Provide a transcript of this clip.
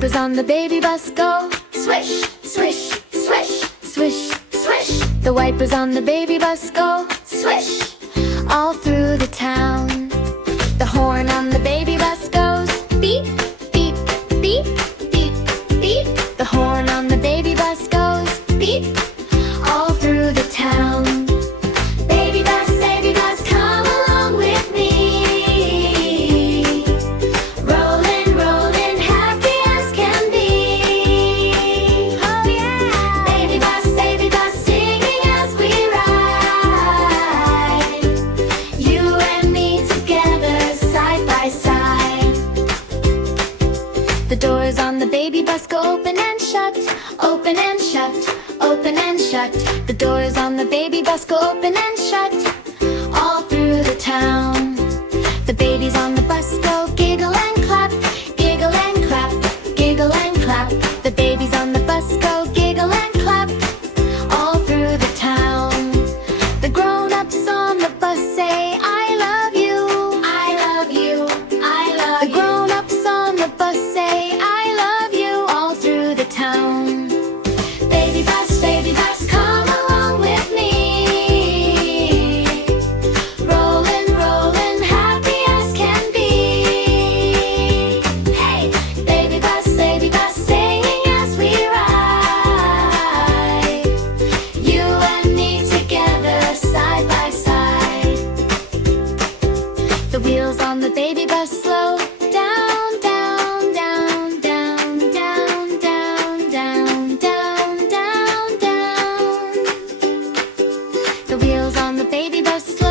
wipers on the baby bus go swish, swish, swish, swish, swish. The wipers on the baby bus go swish all through the town. The horn on the baby bus goes beep, beep, beep, beep, beep. The horn on the baby bus goes beep all through the town. Baby bus, come along with me. Rollin', rollin', happy as can be. Oh yeah! Baby bus, singing as we ride. You and me together, side by side. The doors on the baby bus go open and shut, open and shut, open and shut. The doors on the baby bus go open and shut all through the town. The babies on the bus go giggle and clap, giggle and clap, giggle and clap. The babies on the bus go giggle and clap all through the town. The grown-ups on the bus say I love you, I love you, I love you. The grown-ups on the bus say I love you all through the town. Baby bus, come along with me. Rollin', rollin', happy as can be. Hey, baby bus, singing as we ride. You and me together, side by side. The wheels on the baby bus slow down, down, down, down, down, down, down, down, down, down. The wheels on the baby bus slow